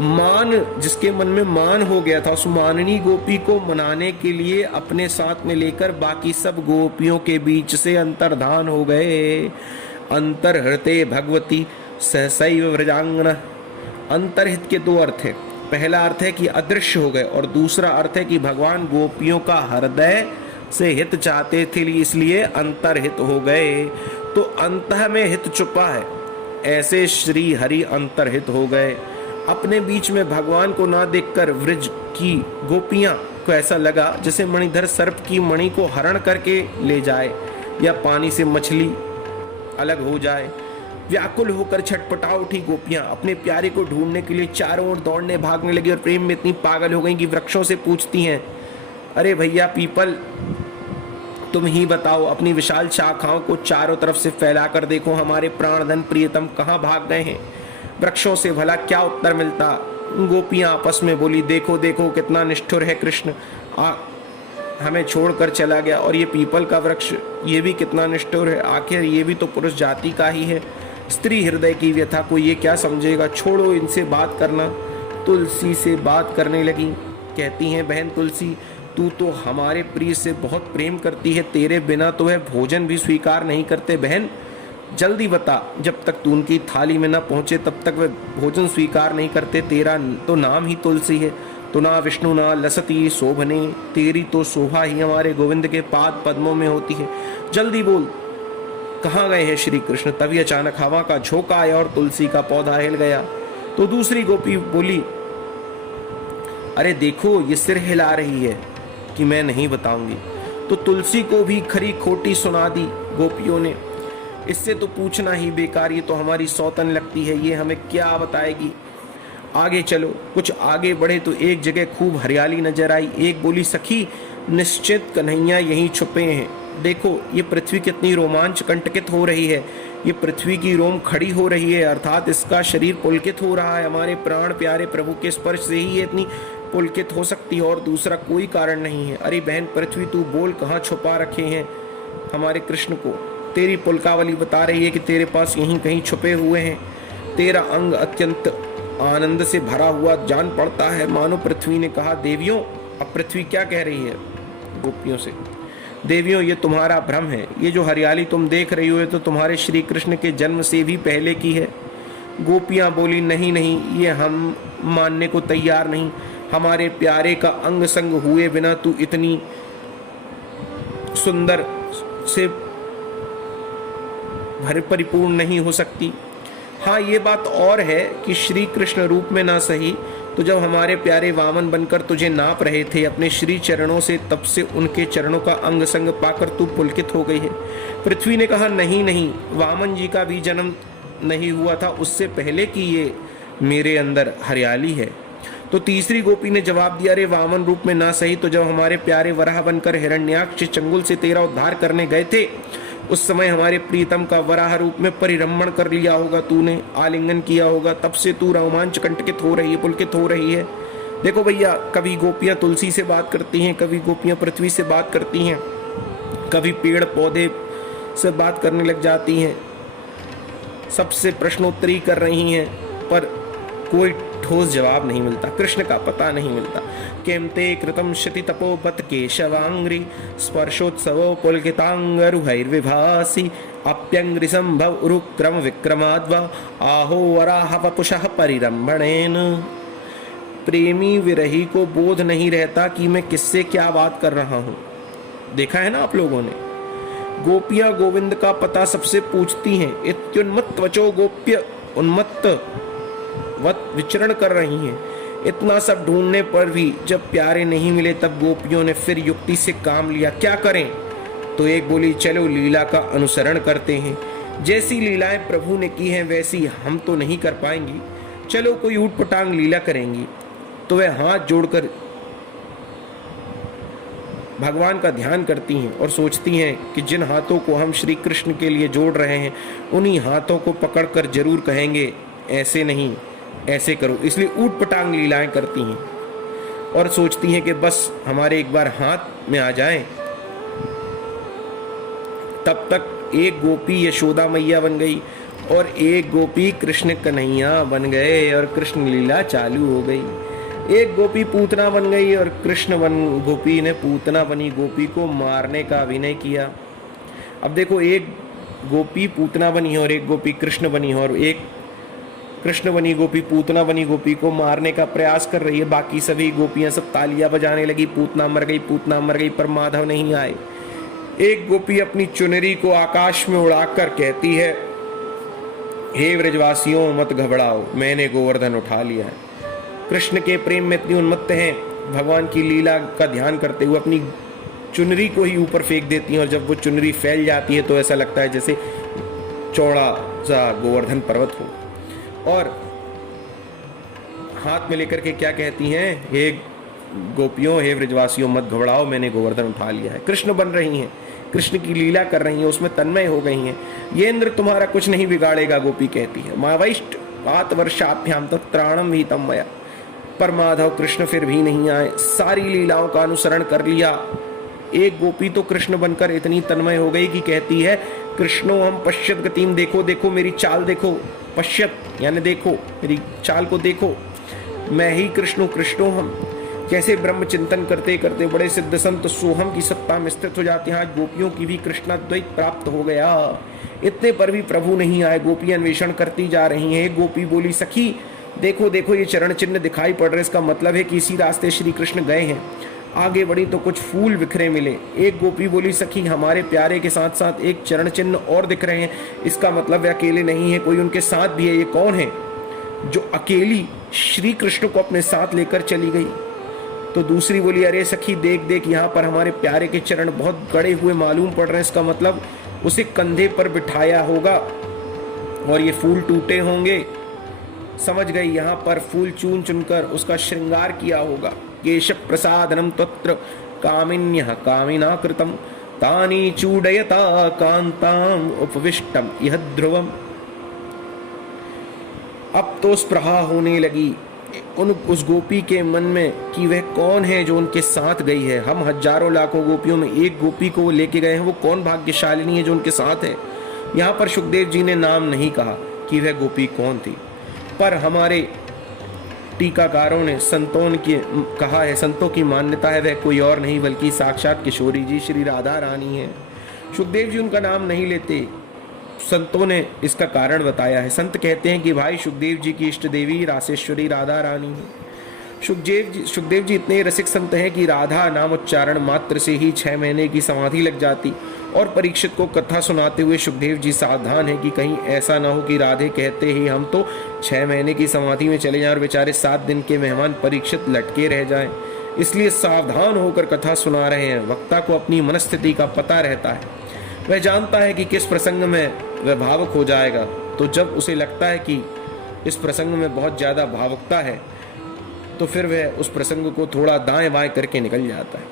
मान, जिसके मन में मान हो गया था, उस माननी गोपी को मनाने के लिए अपने साथ में लेकर बाकी सब गोपियों के बीच से अंतर्धान हो गए। अंतर्हृते भगवती सहसैव व्रजांगना। अंतर्हित के 2 अर्थ है। पहला अर्थ है कि अदृश्य हो गए और दूसरा अर्थ है कि भगवान गोपियों का हृदय से हित चाहते थे, इसलिए अंतर्हित हो गए। तो अंतः में हित छुपा है, ऐसे श्री हरि अंतर्हित हो गए। अपने बीच में भगवान को ना देखकर व्रज की गोपियां को ऐसा लगा जैसे मणिधर सर्प की मणि को हरण करके ले जाए या पानी से मछली अलग हो जाए। व्याकुल होकर छटपटा उठी गोपियां अपने प्यारे को ढूंढने के लिए चारों ओर दौड़ने भागने लगी और प्रेम में इतनी पागल हो गई कि वृक्षों से पूछती हैं, अरे भैया पीपल, तुम ही बताओ, अपनी विशाल शाखाओं को चारों तरफ से फैलाकर देखो, हमारे प्राणधन प्रियतम कहाँ भाग गए हैं। वृक्षों से भला क्या उत्तर मिलता। गोपियां आपस में बोली, देखो देखो कितना निष्ठुर है कृष्ण, हमें छोड़कर चला गया। और ये पीपल का वृक्ष, ये भी कितना निष्ठुर है, आखिर ये भी तो पुरुष जाति का ही है। स्त्री हृदय की व्यथा को ये क्या समझेगा, छोड़ो इनसे बात करना। तुलसी से बात करने लगी। कहती हैं, बहन तुलसी, तू तो हमारे प्रिय से बहुत प्रेम करती है, तेरे बिना तो वह भोजन भी स्वीकार नहीं करते। बहन जल्दी बता, जब तक तू उनकी थाली में न पहुंचे तब तक वह भोजन स्वीकार नहीं करते। तेरा तो नाम ही तुलसी है, तो ना विष्णु ना लसती शोभने, तेरी तो शोभा ही हमारे गोविंद के पाद पद्मों में होती है। जल्दी बोल, कहाँ गए हैं श्री कृष्ण। तभी अचानक हवा का झोंका आया और तुलसी का पौधा हिल गया। तो दूसरी गोपी बोली, अरे देखो ये सिर हिला रही है कि मैं नहीं बताऊंगी। तो तुलसी को भी खरी खोटी सुना दी गोपियों ने। इससे तो पूछना ही बेकार, ये तो हमारी सौतन लगती है, ये हमें क्या बताएगी। आगे चलो। कुछ आगे बढ़े तो एक जगह खूब हरियाली नजर आई। एक बोली, सखी निश्चित कन्हैया यहीं छुपे हैं। देखो ये पृथ्वी कितनी रोमांच कंटकित हो रही है, ये पृथ्वी की रोम खड़ी हो रही है, अर्थात इसका शरीर पुलकित हो रहा है। हमारे प्राण प्यारे प्रभु के स्पर्श से ही ये इतनी पुलकित हो सकती है और दूसरा कोई कारण नहीं है। अरे बहन पृथ्वी, तू बोल, कहाँ छुपा रखे हैं हमारे कृष्ण को। तेरी पुलकावली बता रही है कि तेरे पास यहीं कहीं छुपे हुए हैं। तेरा अंग अत्यंत आनंद से भरा हुआ जान पड़ता है। मानो पृथ्वी ने कहा, देवियों, अब पृथ्वी क्या कह रही है गोपियों से, देवियों ये तुम्हारा भ्रम है, ये जो हरियाली तुम देख रही हो तो तुम्हारे श्री कृष्ण के जन्म से भी पहले की है। गोपियां बोली, नहीं नहीं, ये हम मानने को तैयार नहीं। हमारे प्यारे का अंग संग हुए बिना तू इतनी सुंदर से परिपूर्ण नहीं हो सकती। हाँ ये बात और है कि श्री कृष्ण रूप में ना सही तो जब हमारे प्यारे वामन बनकर तुझे नाप रहे थे अपने श्री चरणों से, तब से उनके चरणों का अंग संग पाकर तू पुलकित हो गई है। पृथ्वी ने कहा, नहीं नहीं, वामन जी का भी जन्म नहीं हुआ था, उससे पहले की ये मेरे अंदर हरियाली है। तो तीसरी गोपी ने जवाब दिया, अरे वामन रूप में ना सही तो जब हमारे प्यारे वराह बनकर हिरण्याक्ष चंगुल से तेरा उद्धार करने गए थे, उस समय हमारे प्रीतम का वराह रूप में परिरमण कर लिया होगा, तूने आलिंगन किया होगा, तब से तू रोमांच कंटकित हो रही है, पुलकित हो रही है। देखो भैया, कभी गोपियां तुलसी से बात करती हैं, कभी गोपियां पृथ्वी से बात करती हैं, कभी पेड़ पौधे से बात करने लग जाती हैं, सबसे प्रश्नोत्तरी कर रही हैं। पर कोई ठोस जवाब नहीं मिलता, कृष्ण का पता नहीं मिलता। केमते कृतम शति तपोपत केशवांग्री स्पर्शोत्सवो पुलकितांगरुहैर्विभासी अप्यंग्रि संभव उरुक्रम विक्रमाद्वा आहो वराह वपुषः परिरंभणेन। प्रेमी विरही को बोध नहीं रहता कि मैं किससे क्या बात कर रहा हूं। देखा है ना आप लोगों ने, गोपियां गोविंद का पता सबसे पूछती हैं। इत्युन्मत्त वचो गोप्य उन्मत्त वत विचरण कर रही हैं। इतना सब ढूंढने पर भी जब प्यारे नहीं मिले तब गोपियों ने फिर युक्ति से काम लिया। क्या करें? तो एक बोली, चलो लीला का अनुसरण करते हैं। जैसी लीलाएं प्रभु ने की हैं वैसी हम तो नहीं कर पाएंगी, चलो कोई ऊटपटांग लीला करेंगी। तो वह हाथ जोड़कर भगवान का ध्यान करती हैं और सोचती हैं कि जिन हाथों को हम श्री कृष्ण के लिए जोड़ रहे हैं उन्हीं हाथों को पकड़कर जरूर कहेंगे ऐसे नहीं ऐसे करो। इसलिए ऊटपटांग लीलाएं करती हैं और सोचती हैं कि बस हमारे एक बार हाथ में आ जाएं। तब तक एक गोपी यशोदा मैया बन गई और एक गोपी कृष्ण कन्हैया बन गए और कृष्ण लीला चालू हो गई। एक गोपी पूतना बन गई और गोपी ने पूतना बनी गोपी को मारने का अभिनय किया। अब देखो, एक गोपी पूतना बनी है और एक गोपी कृष्ण बनी है और एक कृष्ण बनी गोपी पूतना बनी गोपी को मारने का प्रयास कर रही है। बाकी सभी गोपियां सब तालियां बजाने लगी, पूतना मर गई, पूतना मर गई, पर माधव नहीं आए। एक गोपी अपनी चुनरी को आकाश में उड़ाकर कहती है, हे व्रजवासियों मत घबराओ, मैंने गोवर्धन उठा लिया है। कृष्ण के प्रेम में इतनी उन्मत्त हैं, भगवान की लीला का ध्यान करते हुए अपनी चुनरी को ही ऊपर फेंक देती हैं और जब वो चुनरी फैल जाती है तो ऐसा लगता है जैसे चौड़ा सा गोवर्धन पर्वत हो। और हाथ में लेकर के क्या कहती हैं, हे गोपियों, हे व्रजवासियों मत घबराओ, मैंने गोवर्धन उठा लिया है। कृष्ण बन रही हैं, कृष्ण की लीला कर रही हैं, उसमें तन्मय हो गई हैं। ये इंद्र तुम्हारा कुछ नहीं बिगाड़ेगा, गोपी कहती है। मावैष्ट पात वर्षाभ्याम तत्राणम भीतम मया। पर माधव कृष्ण फिर भी नहीं आए। सारी लीलाओं का अनुसरण कर लिया। एक गोपी तो कृष्ण बनकर इतनी तन्मय हो गई कि कहती है, कृष्णो हम पश्यत गतिम, देखो देखो मेरी चाल देखो। पश्यत यानी देखो, मेरी चाल को देखो, मैं ही कृष्णो हम। कैसे ब्रह्म चिंतन करते करते बड़े सिद्ध संत सोहम की सत्ता में स्थित हो जाते हैं। आज गोपियों की भी कृष्णाद्वैत प्राप्त हो गया। इतने पर भी प्रभु नहीं आए। गोपियां अन्वेषण करती जा रही हैं। एक गोपी बोली, सखी देखो देखो ये चरण चिन्ह दिखाई पड़ रहे, इसका मतलब है कि इसी रास्ते श्री कृष्ण गए हैं। आगे बढ़ी तो कुछ फूल बिखरे मिले। एक गोपी बोली, सखी हमारे प्यारे के साथ साथ एक चरण चिन्ह और दिख रहे हैं, इसका मतलब वे अकेले नहीं है, कोई उनके साथ भी है। ये कौन है जो अकेली श्री कृष्ण को अपने साथ लेकर चली गई? तो दूसरी बोली, अरे सखी देख देख, यहाँ पर हमारे प्यारे के चरण बहुत गड़े हुए मालूम पड़ रहे हैं, इसका मतलब उसे कंधे पर बिठाया होगा और ये फूल टूटे होंगे। समझ गई, यहाँ पर फूल चुन चुनकर उसका श्रृंगार किया होगा। केश प्रसादनम तत्र कामिन्यः कामिना कृतम तानि चूडयता कांताम उपविष्टम यह ध्रुवम। अब तो स्पृहा होने लगी उस गोपी के मन में कि वह कौन है जो उनके साथ गई है। हम हजारों लाखों गोपियों में एक गोपी को लेके गए हैं, वो कौन भाग्यशालिनी है जो उनके साथ है। यहाँ पर सुखदेव जी ने नाम नहीं कहा कि वह गोपी कौन थी, पर हमारे टीकाकारों ने संतों की कहा है, संतों की मान्यता है वह कोई और नहीं बल्कि साक्षात किशोरी जी श्री राधा रानी है। सुखदेव जी उनका नाम नहीं लेते, संतों ने इसका कारण बताया है। संत कहते हैं कि भाई सुखदेव जी की इष्ट देवी रासेश्वरी राधा रानी है। सुखदेव जी इतने रसिक संत हैं कि राधा नाम उच्चारण मात्र से ही 6 महीने की समाधि लग जाती। और परीक्षित को कथा सुनाते हुए सुखदेव जी सावधान है कि कहीं ऐसा ना हो कि राधे कहते ही हम तो 6 महीने की समाधि में चले जाएं और बेचारे 7 दिन के मेहमान परीक्षित लटके रह जाएं। इसलिए सावधान होकर कथा सुना रहे हैं। वक्ता को अपनी मनस्थिति का पता रहता है, वह जानता है कि किस प्रसंग में वह भावुक हो जाएगा। तो जब उसे लगता है कि इस प्रसंग में बहुत ज्यादा भावुकता है तो फिर वह उस प्रसंग को थोड़ा दाएं बाएं करके निकल जाता है,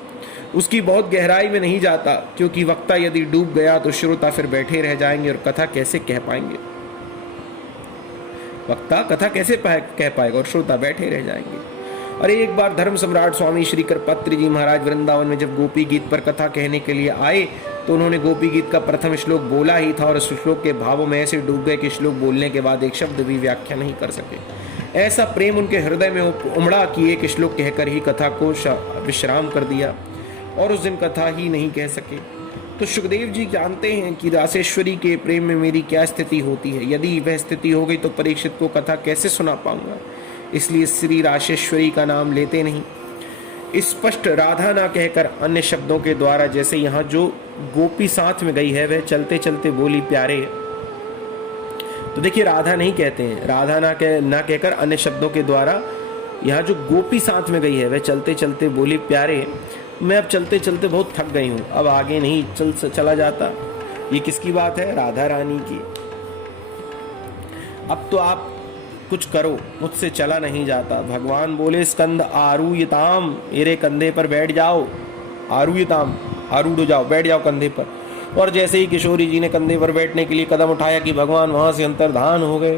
उसकी बहुत गहराई में नहीं जाता, क्योंकि वक्ता यदि डूब गया तो श्रोता फिर बैठे रह जाएंगे और कथा कैसे कह पाएंगे। वक्ता कथा कैसे कह पाएगा और श्रोता बैठे रह जाएंगे। अरे एक बार धर्म सम्राट स्वामी श्री करपत्री जी महाराज वृंदावन में जब गोपी गीत पर कथा कहने के लिए आए तो उन्होंने गोपी गीत का प्रथम श्लोक बोला ही था और उस श्लोक के भावों में ऐसे डूब गए कि श्लोक बोलने के बाद एक शब्द भी व्याख्या नहीं कर सके। ऐसा प्रेम उनके हृदय में उमड़ा कि एक श्लोक कहकर ही कथा को विश्राम कर दिया और उस दिन कथा ही नहीं कह सके। तो सुखदेव जी जानते हैं कि रासेश्वरी के प्रेम में मेरी क्या स्थिति होती है। यदि वह स्थिति हो गई तो परीक्षित को कथा कैसे सुना पाऊंगा, इसलिए श्री रासेश्वरी का नाम लेते नहीं। स्पष्ट राधा ना कहकर अन्य शब्दों के द्वारा, जैसे यहाँ जो गोपी साथ में गई है वह चलते चलते बोली प्यारे। तो देखिए राधा नहीं कहते हैं, राधा ना कहकर अन्य शब्दों के द्वारा यहाँ जो गोपी साथ में गई है वह चलते चलते बोली प्यारे, मैं अब चलते चलते बहुत थक गई हूँ, अब आगे नहीं चला जाता। ये किसकी बात है? राधा रानी की। अब तो आप कुछ करो, मुझसे चला नहीं जाता। भगवान बोले स्कंद आरूयताम, मेरे कंधे पर बैठ जाओ। आरूयताम, आरूढ़ हो जाओ, बैठ जाओ कंधे पर। और जैसे ही किशोरी जी ने कंधे पर बैठने के लिए कदम उठाया कि भगवान वहां से अंतर्धान हो गए।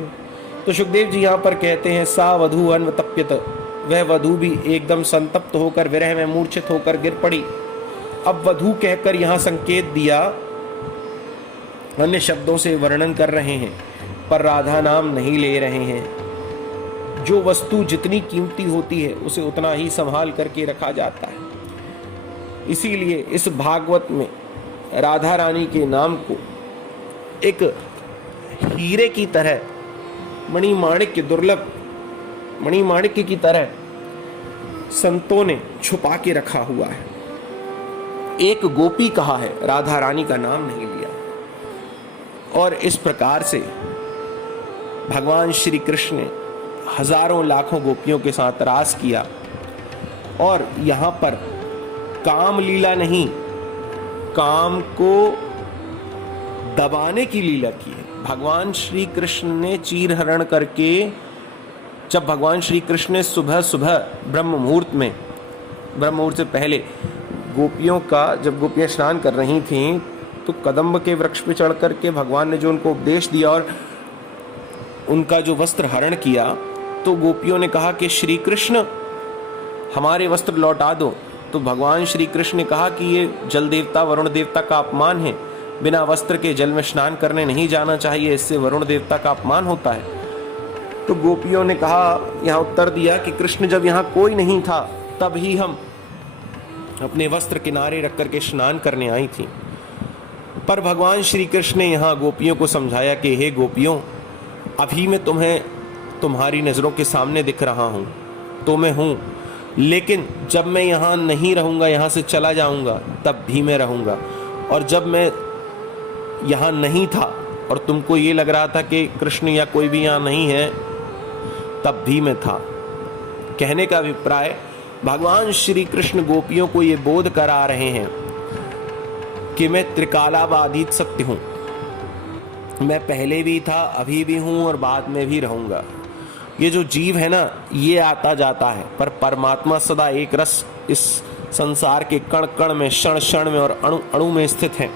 तो सुखदेव जी यहाँ पर कहते हैं सा वधू अन्वतप्यत, वह वधू भी एकदम संतप्त होकर विरह में मूर्छित होकर गिर पड़ी। अब वधू कहकर यहाँ संकेत दिया, अन्य शब्दों से वर्णन कर रहे हैं पर राधा नाम नहीं ले रहे हैं। जो वस्तु जितनी कीमती होती है उसे उतना ही संभाल करके रखा जाता है। इसीलिए इस भागवत में राधा रानी के नाम को एक हीरे की तरह, मणिमाणिक्य, दुर्लभ मणिमाणिक्य की तरह संतों ने छुपा के रखा हुआ है। एक गोपी कहा है, राधा रानी का नाम नहीं लिया। और इस प्रकार से भगवान श्री कृष्ण ने हजारों लाखों गोपियों के साथ रास किया। और यहां पर काम लीला नहीं, काम को दबाने की लीला की है। भगवान श्री कृष्ण ने चीर हरण करके, जब भगवान श्री कृष्ण ने सुबह सुबह ब्रह्म मुहूर्त से पहले गोपियों का, जब गोपियां स्नान कर रही थीं तो कदम्ब के वृक्ष पे चढ़ करके भगवान ने जो उनको उपदेश दिया और उनका जो वस्त्र हरण किया, तो गोपियों ने कहा कि श्री कृष्ण हमारे वस्त्र लौटा दो। तो भगवान श्री कृष्ण ने कहा कि ये जल देवता वरुण देवता का अपमान है, बिना वस्त्र के जल में स्नान करने नहीं जाना चाहिए, इससे वरुण देवता का अपमान होता है। तो गोपियों ने कहा, यहाँ उत्तर दिया कि कृष्ण जब यहाँ कोई नहीं था तब ही हम अपने वस्त्र किनारे रख करके स्नान करने आई थी। पर भगवान श्री कृष्ण ने यहाँ गोपियों को समझाया कि हे गोपियों, अभी मैं तुम्हें तुम्हारी नज़रों के सामने दिख रहा हूँ तो मैं हूँ, लेकिन जब मैं यहाँ नहीं रहूँगा, यहाँ से चला जाऊँगा, तब भी मैं रहूँगा। और जब मैं यहाँ नहीं था और तुमको ये लग रहा था कि कृष्ण या कोई भी यहाँ नहीं है, तब भी मैं था। कहने का अभिप्राय, भगवान श्री कृष्ण गोपियों को ये बोध करा रहे हैं कि मैं त्रिकालाबाधित सत्य हूँ, मैं पहले भी था, अभी भी हूँ और बाद में भी रहूँगा। ये जो जीव है ना, ये आता जाता है, पर परमात्मा सदा एक रस इस संसार के कण कण में, क्षण क्षण में और अणु अणु में स्थित है।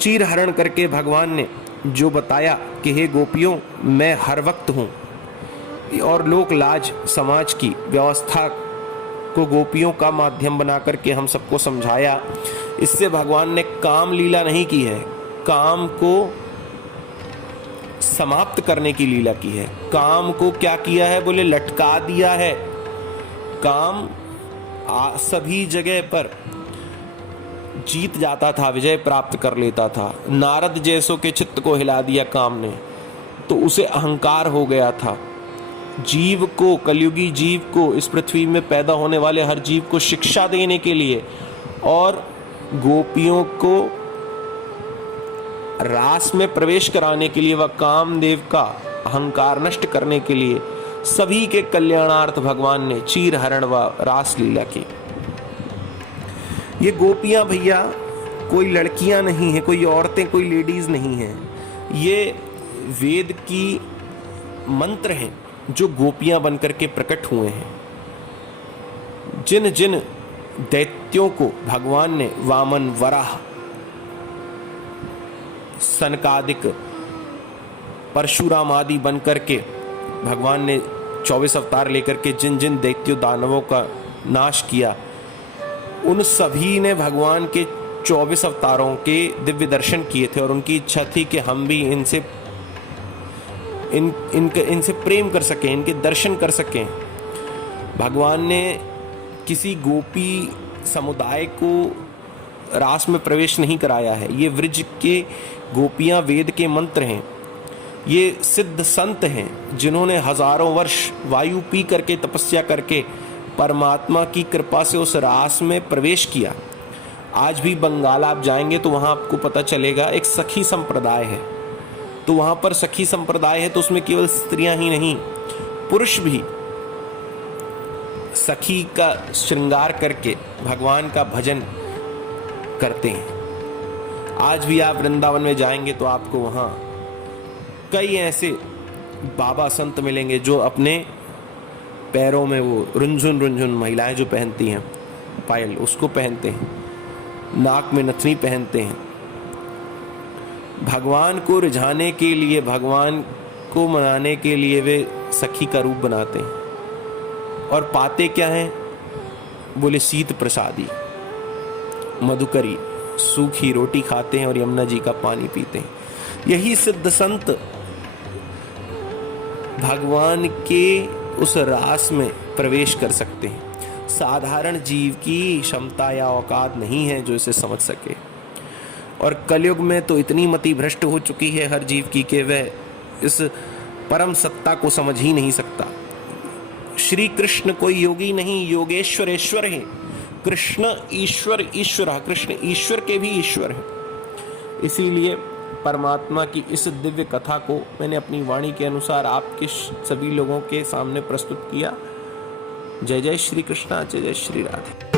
चीर हरण करके भगवान ने जो बताया कि हे गोपियों, मैं हर वक्त हूँ, और लोक लाज समाज की व्यवस्था को गोपियों का माध्यम बना करके हम सबको समझाया। इससे भगवान ने काम लीला नहीं की है, काम को समाप्त करने की लीला की है। काम को क्या किया है? बोले लटका दिया है। काम सभी जगह पर जीत जाता था, विजय प्राप्त कर लेता था। नारद जैसों के चित्त को हिला दिया काम ने, तो उसे अहंकार हो गया था। जीव को, कलयुगी जीव को, इस पृथ्वी में पैदा होने वाले हर जीव को शिक्षा देने के लिए और गोपियों को रास में प्रवेश कराने के लिए, वह कामदेव का अहंकार नष्ट करने के लिए, सभी के कल्याणार्थ भगवान ने चीर हरण व रास लीला की। ये गोपियां भैया कोई लड़कियां नहीं है, कोई औरतें, कोई लेडीज नहीं है। ये वेद की मंत्र हैं जो गोपियां बनकर के प्रकट हुए हैं। जिन जिन दैत्यों को भगवान ने वामन, वराह, सनकादिक, परशुराम आदि बन करके भगवान ने 24 अवतार लेकर के जिन जिन दैत्यों दानवों का नाश किया, उन सभी ने भगवान के 24 अवतारों के दिव्य दर्शन किए थे और उनकी इच्छा थी कि हम भी इनसे प्रेम कर सकें, इनके दर्शन कर सकें। भगवान ने किसी गोपी समुदाय को रास में प्रवेश नहीं कराया है। ये व्रज के गोपियां वेद के मंत्र हैं। ये सिद्ध संत हैं जिन्होंने हजारों वर्ष वायु पी करके तपस्या करके परमात्मा की कृपा से उस रास में प्रवेश किया। आज भी बंगाल आप जाएंगे तो वहां आपको पता चलेगा एक सखी संप्रदाय है। तो वहां पर सखी संप्रदाय है तो उसमें केवल स्त्रियां ही नहीं, पुरुष भी सखी का श्रृंगार करके भगवान का भजन करते हैं। आज भी आप वृंदावन में जाएंगे तो आपको वहां कई ऐसे बाबा संत मिलेंगे जो अपने पैरों में वो रुंझुन महिलाएं जो पहनती हैं पायल, उसको पहनते हैं, नाक में नथनी पहनते हैं। भगवान को रिझाने के लिए, भगवान को मनाने के लिए वे सखी का रूप बनाते हैं। और पाते क्या हैं? बोले शीत प्रसादी, मधुकरी, सूखी रोटी खाते हैं और यमुना जी का पानी पीते हैं। यही सिद्ध संत भगवान के उस रास में प्रवेश कर सकते हैं। साधारण जीव की क्षमता या औकात नहीं है जो इसे समझ सके। और कलयुग में तो इतनी मति भ्रष्ट हो चुकी है हर जीव की कि वह इस परम सत्ता को समझ ही नहीं सकता। श्री कृष्ण कोई योगी नहीं, योगेश्वरेश्वर है। कृष्ण ईश्वर कृष्ण ईश्वर के भी ईश्वर है। इसीलिए परमात्मा की इस दिव्य कथा को मैंने अपनी वाणी के अनुसार आपके सभी लोगों के सामने प्रस्तुत किया। जय जय श्री कृष्ण, जय जय श्री राधे।